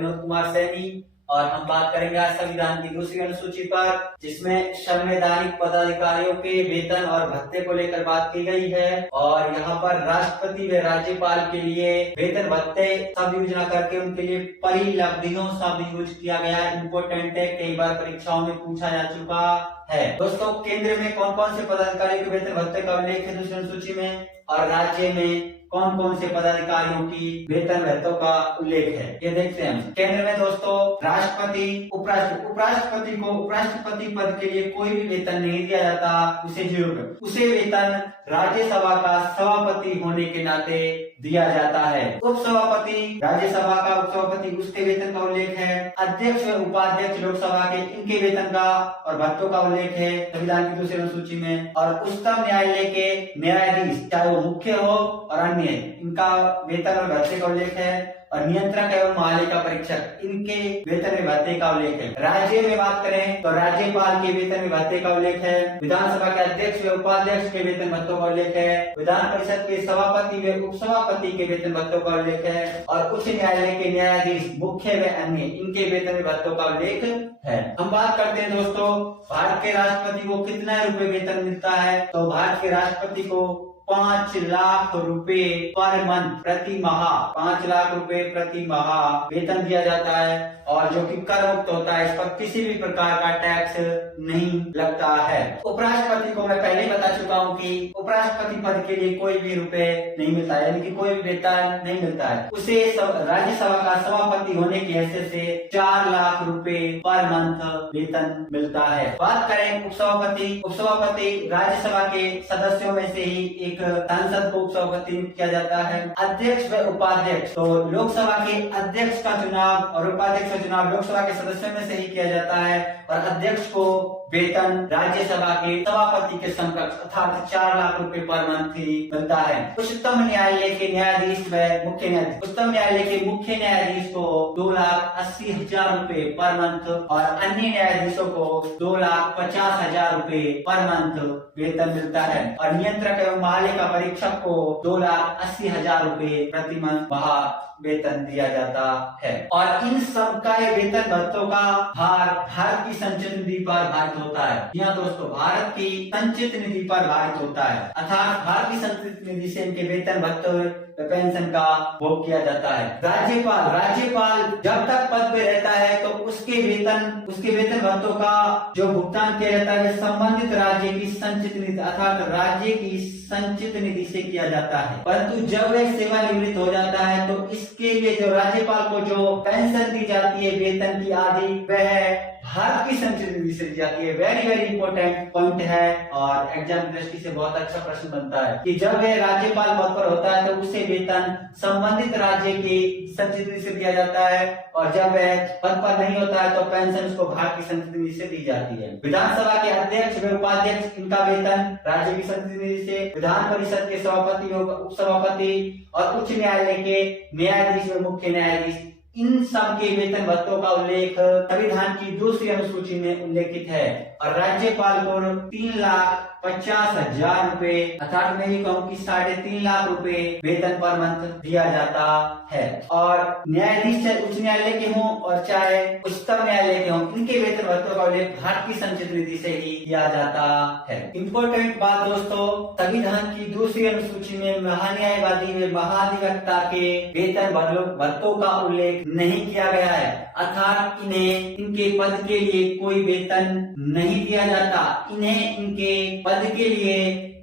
विनोद कुमार सैनी और हम बात करेंगे आज संविधान की दूसरी अनुसूची पर, जिसमें संवैधानिक पदाधिकारियों के वेतन और भत्ते को लेकर बात की गई है। और यहाँ पर राष्ट्रपति व राज्यपाल के लिए वेतन भत्ते सब योजना करके उनके लिए परिलब्धियों सब यूज किया गया। इम्पोर्टेंट है, कई बार परीक्षाओं में पूछा जा चुका है। दोस्तों, केंद्र में कौन कौन से पदाधिकारियों के वेतन भत्ते का उल्लेख है दूसरी अनुसूची में, और राज्य में कौन कौन से पदाधिकारियों की वेतन भत्तों का उल्लेख है, ये देखते हैं हम। केंद्र में दोस्तों राष्ट्रपति, उपराष्ट्रपति को उपराष्ट्रपति पद के लिए कोई भी वेतन नहीं दिया जाता, उसे 0 उसे वेतन राज्यसभा का सभापति होने के नाते दिया जाता है। उपसभापति, राज्यसभा का उपसभापति, उसके वेतन का उल्लेख है। अध्यक्ष व उपाध्यक्ष लोकसभा के, इनके वेतन का और भत्तों का उल्लेख है संविधान की दूसरी अनुसूची में। और उच्चतम न्यायालय के न्यायाधीश, चाहे वो मुख्य हो और अन्य, इनका वेतन और भत्ते का उल्लेख है। और नियंत्रक एवं महालेखा परीक्षक, इनके वेतन में भत्ते का उल्लेख है। राज्य में बात करें तो राज्यपाल के वेतन में भत्ते का उल्लेख है। विधानसभा के अध्यक्ष व उपाध्यक्ष के वेतन भत्तों का उल्लेख है। विधान परिषद के सभापति व उपसभापति के वेतन भत्तों का उल्लेख है। और उच्च न्यायालय के न्यायाधीश, मुख्य व अन्य, इनके वेतन में भत्तों का उल्लेख है। हम बात करते हैं दोस्तों, भारत के राष्ट्रपति को कितना रुपए वेतन मिलता है, तो भारत के राष्ट्रपति को 5 लाख रुपए पर मंथ, प्रति माह 5 लाख रुपए प्रति माह वेतन दिया जाता है। और जो कि कर मुक्त होता है, इस पर किसी भी प्रकार का टैक्स नहीं लगता है। उपराष्ट्रपति को मैं पहले बता चुका हूँ कि उपराष्ट्रपति पद के लिए कोई भी रुपए नहीं मिलता है, यानी कि कोई भी वेतन नहीं मिलता है। उसे राज्यसभा का सभापति होने की हैसियत से 4 लाख रुपए पर मंथ वेतन मिलता है। बात करें उपसभापति, उपसभापति राज्यसभा के सदस्यों में से ही एक सांसद को उपसभापति नियुक्त किया जाता है। अध्यक्ष व उपाध्यक्ष, तो लोकसभा के अध्यक्ष का चुनाव और उपाध्यक्ष का चुनाव लोकसभा के सदस्यों में से ही किया जाता है। और अध्यक्ष को वेतन राज्यसभा के सभापति के समकक्ष अर्थात 4 लाख रुपए पर मंथ ही मिलता है। उच्चतम न्यायालय के न्यायाधीश व मुख्य न्यायाधीश, उच्चतम न्यायालय के मुख्य न्यायाधीश को 2,80,000 रुपए पर मंथ और अन्य न्यायाधीशों को 2,50,000 रुपए पर मंथ वेतन मिलता है। और नियंत्रक एवं महालेखा परीक्षक को 2,80,000 रुपए प्रति माह वेतन दिया जाता है। और इन सब का वेतन भत्तों का भार भारत की संचित निधि पर भारित होता है। यहाँ दोस्तों भारत की संचित निधि पर भारित होता है, अर्थात भारत की संचित निधि से इनके वेतन भत्ते पेंशन का भोग किया जाता है। राज्यपाल, राज्यपाल जब तक पद पे रहता है तो उसके वेतन भत्तों का जो भुगतान किया जाता है संबंधित राज्य की संचित निधि अर्थात राज्य की संचित निधि से किया जाता है। परंतु जब वह सेवानिवृत्त हो जाता है तो इसके लिए जो राज्यपाल को जो पेंशन दी जाती है वेतन की आदि, वह भारत की संचित निधि से दी जाती है। वेरी वेरी इंपॉर्टेंट पॉइंट है और एग्जाम की दृष्टि से बहुत अच्छा प्रश्न बनता है कि जब वह राज्यपाल पद पर होता है तो उसे वेतन संबंधित राज्य की संचित निधि से दिया जाता है, और जब वह पद पर नहीं होता है तो पेंशन उसको भारत की संचित निधि से दी जाती है। विधानसभा के अध्यक्ष व उपाध्यक्ष, इनका वेतन राज्य की संचित निधि से, विधान परिषद के सभापति व उपसभापति और उच्च न्यायालय के न्यायाधीश व मुख्य न्यायाधीश, इन सब के वेतन भत्तों का उल्लेख संविधान की दूसरी अनुसूची में उल्लेखित है। और राज्यपाल को 3,50,000 रुपए अर्थात मैं ये कहूँ कि 3.5 लाख रुपए वेतन पर मंथ दिया जाता है। और न्यायाधीश चाहे उच्च न्यायालय के हों और चाहे उच्चतम न्यायालय के हों, इनके वेतन भत्तों का उल्लेख भारत की संचित निधि से ही किया जाता है। इम्पोर्टेंट बात दोस्तों, संविधान की दूसरी अनुसूची में महान्यायवादी व महाधिवक्ता के वेतन भत्तों का उल्लेख नहीं किया गया है, अर्थात इन्हें इनके पद के लिए कोई वेतन नहीं दिया जाता। इन्हें इनके पद के लिए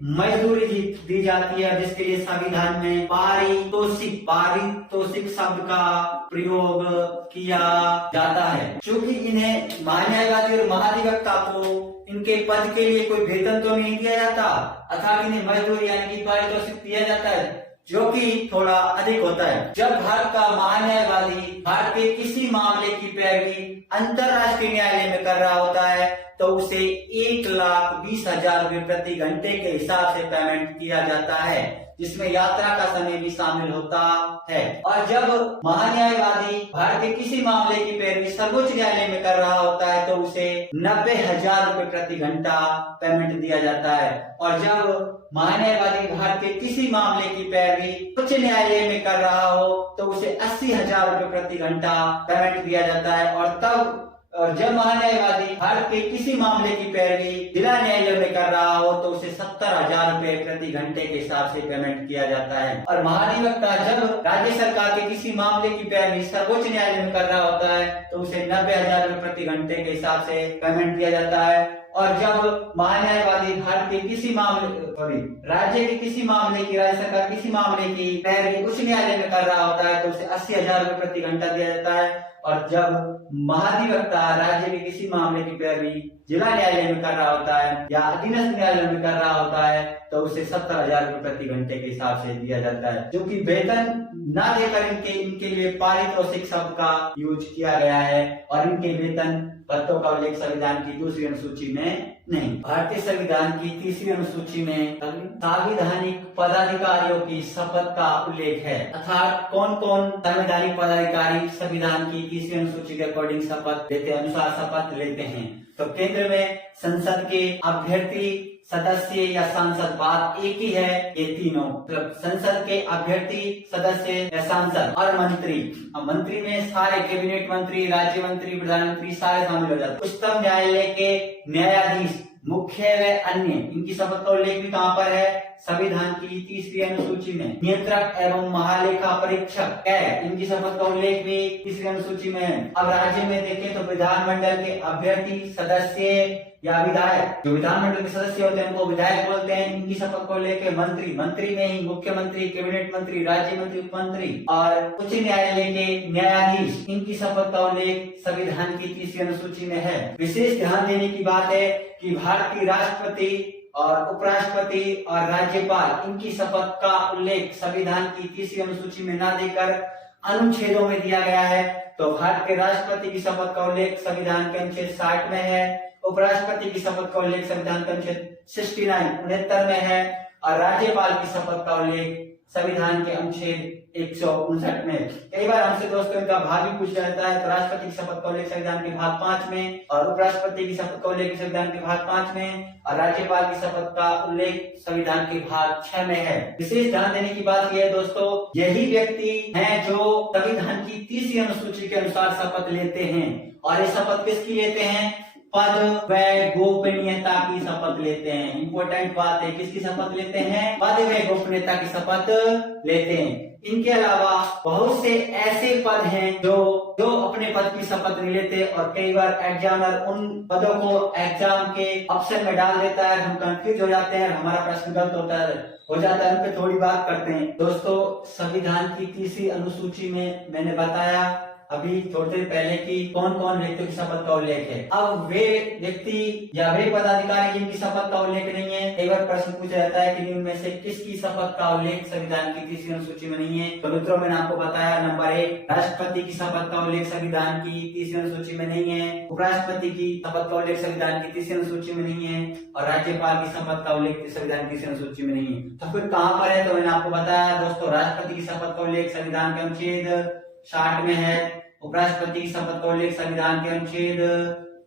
मजदूरी दी जाती है, जिसके लिए संविधान में पारितोषिक शब्द का प्रयोग किया जाता है। क्योंकि इन्हें महान्यायवादी और महाधिवक्ता को इनके पद के लिए कोई वेतन तो नहीं दिया जाता, अर्थात इन्हें मजदूरी यानी कि पारितोषिक दिया जाता है, जो कि थोड़ा अधिक होता है। जब भारत का महान्यायवादी भारत के किसी मामले की पैरवी अंतर्राष्ट्रीय न्यायालय में कर रहा होता है तो उसे 1,20,000 रुपए प्रति घंटे के हिसाब से पेमेंट किया जाता है, जिसमें यात्रा का समय भी शामिल होता है। और जब महान्यायवादी भारत के किसी मामले की पैरवी सर्वोच्च न्यायालय में कर रहा होता है तो उसे 90,000 रुपए प्रति घंटा पेमेंट दिया जाता है। और जब महान्यायवादी भारत के किसी मामले की पैरवी उच्च न्यायालय में कर रहा हो तो उसे 80,000 रुपए प्रति घंटा पेमेंट दिया जाता है। और जब महान्यायवादी भारत के किसी मामले की पैरवी जिला न्यायालय में कर रहा हो तो उसे 70,000 रुपए प्रति घंटे के हिसाब से पेमेंट किया जाता है। और महाधिवक्ता जब राज्य सरकार के किसी मामले की पैरवी सर्वोच्च न्यायालय में कर रहा होता है तो उसे 90,000 रुपए प्रति घंटे के हिसाब से पेमेंट दिया जाता है। और जब महान्यायवादी भारत के किसी मामले राज्य के किसी मामले की राज्य सरकार किसी मामले की पैरवी उच्च न्यायालय में कर रहा होता है तो उसे 80,000 रुपए प्रति घंटा दिया जाता है। और जब महाधिवक्ता राज्य के किसी मामले की पैरवी जिला न्यायालय में कर रहा होता है या अधीनस्थ न्यायालय में कर रहा होता है तो उसे 70,000 रुपए प्रति घंटे के हिसाब से दिया जाता है। जो कि वेतन न देकर इनके लिए पारितोषिक शब्द का यूज किया गया है और इनके वेतन पदों का उल्लेख संविधान की दूसरी अनुसूची में नहीं। भारतीय संविधान की तीसरी अनुसूची में संवैधानिक पदाधिकारियों की शपथ का उल्लेख है, अर्थात कौन कौन संवैधानिक पदाधिकारी संविधान की तीसरी अनुसूची के अकॉर्डिंग शपथ लेते अनुसार शपथ लेते हैं। तो केंद्र में संसद के अभ्यर्थी सदस्य या सांसद, बात एक ही है ये तीनों, मतलब संसद के अभ्यर्थी सदस्य या सांसद और मंत्री। अब मंत्री में सारे कैबिनेट मंत्री, राज्य मंत्री, प्रधानमंत्री सारे शामिल हो जाते हैं। उच्चतम न्यायालय के न्यायाधीश, मुख्य व अन्य, इनकी शपथ का उल्लेख भी कहाँ पर है? संविधान की तीसरी अनुसूची में। नियंत्रक एवं महालेखा परीक्षक है, इनकी शपथ का उल्लेख भी तीसरी अनुसूची में है। अब राज्य में देखें तो विधानमंडल के अभ्यर्थी सदस्य या विधायक, जो विधानमंडल के सदस्य होते हैं उनको विधायक बोलते हैं, इनकी शपथ को लेकर मंत्री, मंत्री में ही मुख्यमंत्री, कैबिनेट मंत्री, राज्य मंत्री, उप मंत्री और उच्च न्यायालय के न्यायाधीश, इनकी शपथ का उल्लेख संविधान की तीसरी अनुसूची में है। विशेष ध्यान देने की बात है कि भारत की राष्ट्रपति और उपराष्ट्रपति और राज्यपाल, इनकी शपथ का उल्लेख संविधान की तीसरी अनुसूची में न देकर अनुच्छेदों में दिया गया है। तो भारत के राष्ट्रपति की शपथ का उल्लेख संविधान के अनुच्छेद 60 में है, उपराष्ट्रपति की शपथ का उल्लेख संविधान के अनुच्छेद 69 में है और राज्यपाल की शपथ का उल्लेख संविधान के अनुच्छेद 159 में। कई बार हमसे दोस्तों इनका भाग भी पूछा जाता है। तो राष्ट्रपति की शपथ का उल्लेख संविधान के भाग 5 में और उपराष्ट्रपति की शपथ का उल्लेख संविधान के भाग 5 में और राज्यपाल की शपथ का उल्लेख संविधान के भाग 6 में है। विशेष ध्यान देने की बात यह है दोस्तों, यही व्यक्ति हैं जो संविधान की तीसरी अनुसूची के अनुसार शपथ लेते हैं। और ये शपथ किसकी लेते हैं? पद व गोपनीयता की शपथ लेते हैं। इंपॉर्टेंट बात है, किसकी शपथ लेते हैं? पद व गोपनीयता की शपथ लेते हैं। इनके अलावा बहुत से ऐसे पद हैं जो अपने पद की शपथ नहीं लेते और कई बार एग्जामिनर उन पदों को एग्जाम के ऑप्शन में डाल देता है, हम कंफ्यूज हो जाते हैं, हमारा प्रश्न गलत हो जाता है, उन पे थोड़ी बात करते हैं। दोस्तों संविधान की तीसरी अनुसूची में मैंने बताया अभी थोड़ी देर पहले कि कौन कौन व्यक्तियों की शपथ का उल्लेख है। अब वे व्यक्ति या वे पदाधिकारी जिनकी शपथ का उल्लेख नहीं है, एक बार प्रश्न पूछा जाता है कि इनमें से किसकी शपथ का उल्लेख संविधान की तीसरी अनुसूची में नहीं है। तो मित्रों मैंने आपको बताया, नंबर 1 राष्ट्रपति की शपथ का उल्लेख संविधान की तीसरी अनुसूची में नहीं है, उपराष्ट्रपति की शपथ का उल्लेख संविधान की तीसरी अनुसूची में नहीं है और राज्यपाल की शपथ का उल्लेख संविधान की तीसरी अनुसूची में नहीं है। तो फिर कहाँ पर है? तो मैंने आपको बताया दोस्तों, राष्ट्रपति की शपथ का उल्लेख संविधान के अनुच्छेद 60 में है, उपराष्ट्रपति की शपथ का उल्लेख संविधान के अनुच्छेद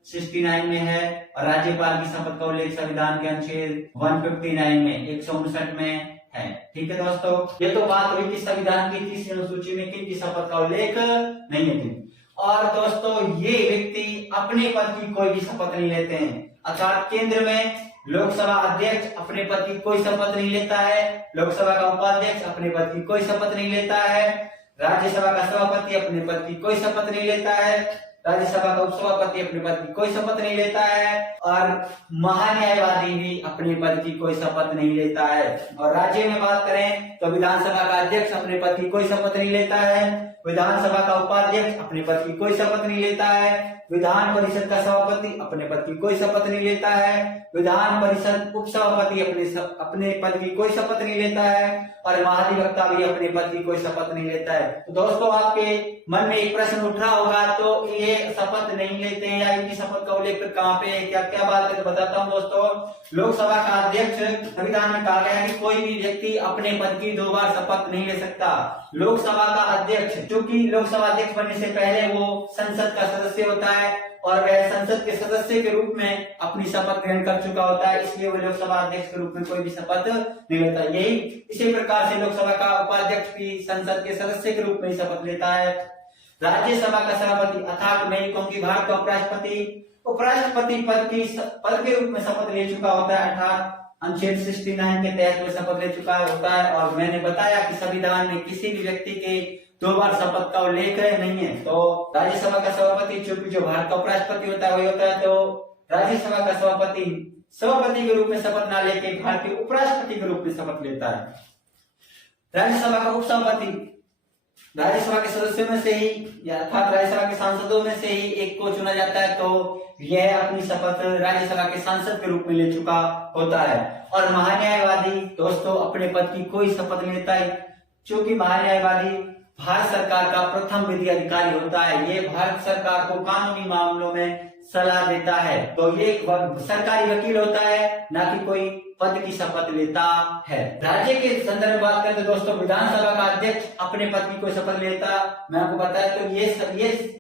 69 में है और राज्यपाल की शपथ का उल्लेख संविधान के अनुच्छेद 159 में 159 में है। ठीक है दोस्तों, ये तो बात हुई कि संविधान की तीसरी अनुसूची में किन की शपथ का उल्लेख नहीं है। और दोस्तों ये व्यक्ति अपने पद की कोई भी शपथ नहीं लेते हैं, अर्थात केंद्र में लोकसभा अध्यक्ष अपने पद की कोई शपथ नहीं लेता है, लोकसभा का उपाध्यक्ष अपने पद की कोई शपथ नहीं लेता है, राज्यसभा का सभापति अपने पद की कोई शपथ नहीं लेता है, राज्यसभा का उपसभापति अपने पद की कोई शपथ नहीं लेता है और महान्यायवादी भी अपने पद की कोई शपथ नहीं लेता है। और राज्य में बात करें तो विधानसभा का अध्यक्ष अपने पद की कोई शपथ नहीं लेता है, विधानसभा का उपाध्यक्ष अपने पद की कोई शपथ नहीं लेता है, विधान परिषद का सभापति अपने पद की कोई शपथ नहीं लेता है, विधान परिषद उप सभापति अपने पद की कोई शपथ नहीं लेता है और महाधिवक्ता भी अपने पद की कोई शपथ नहीं लेता है। तो दोस्तों आपके मन में एक प्रश्न उठ रहा होगा, तो ये शपथ नहीं लेते हैं या इनकी शपथ का उल्लेख कहाँ पे है, क्या क्या बात है? तो बताता हूँ दोस्तों, लोकसभा का अध्यक्ष, संविधान में कहा गया है कि कोई भी व्यक्ति अपने पद की 2 बार शपथ नहीं ले सकता। लोकसभा का अध्यक्ष क्योंकि लोकसभा अध्यक्ष बनने से पहले वो संसद का सदस्य होता है और वह संसद के सदस्य के रूप में अपनी शपथ ग्रहण कर चुका होता है, इसलिए वो लोकसभा अध्यक्ष के रूप में कोई भी शपथ नहीं लेता। यही इसी प्रकार से लोकसभा का उपाध्यक्ष भी संसद के सदस्य के रूप में शपथ लेता है। राज्यसभा का सभापति अर्थात मैं कहूंगी भारत का उपराष्ट्रपति पद के रूप में शपथ ले चुका होता है, अर्थात अनुच्छेद 69 के तहत में शपथ ले चुका होता है। और मैंने बताया कि संविधान में किसी भी व्यक्ति के 2 बार शपथ का उल्लेख नहीं है। तो राज्यसभा का सभापति चूंकि जो भारत का उपराष्ट्रपति होता है वही होता है, तो राज्यसभा का सभापति के रूप में शपथ ना लेके भारत के उपराष्ट्रपति के रूप में शपथ लेता है। राज्यसभा का उपसभापति राज्यसभा के सदस्यों में से ही अर्थात राज्यसभा के सांसदों में से ही एक को चुना जाता है, तो यह अपनी शपथ राज्यसभा के सांसद के रूप में ले चुका होता है। और महान्यायवादी दोस्तों अपने पद की कोई शपथ नहीं लेता है, क्योंकि महान्यायवादी भारत सरकार का प्रथम विधि अधिकारी होता है। ये भारत सरकार को कानूनी मामलों में सलाह देता है, तो ये सरकारी वकील होता है, ना कि कोई पद की शपथ लेता है। राज्य के संदर्भ में बात करें तो दोस्तों विधानसभा का अध्यक्ष अपने पद की कोई शपथ लेता, मैं आपको बताया तो ये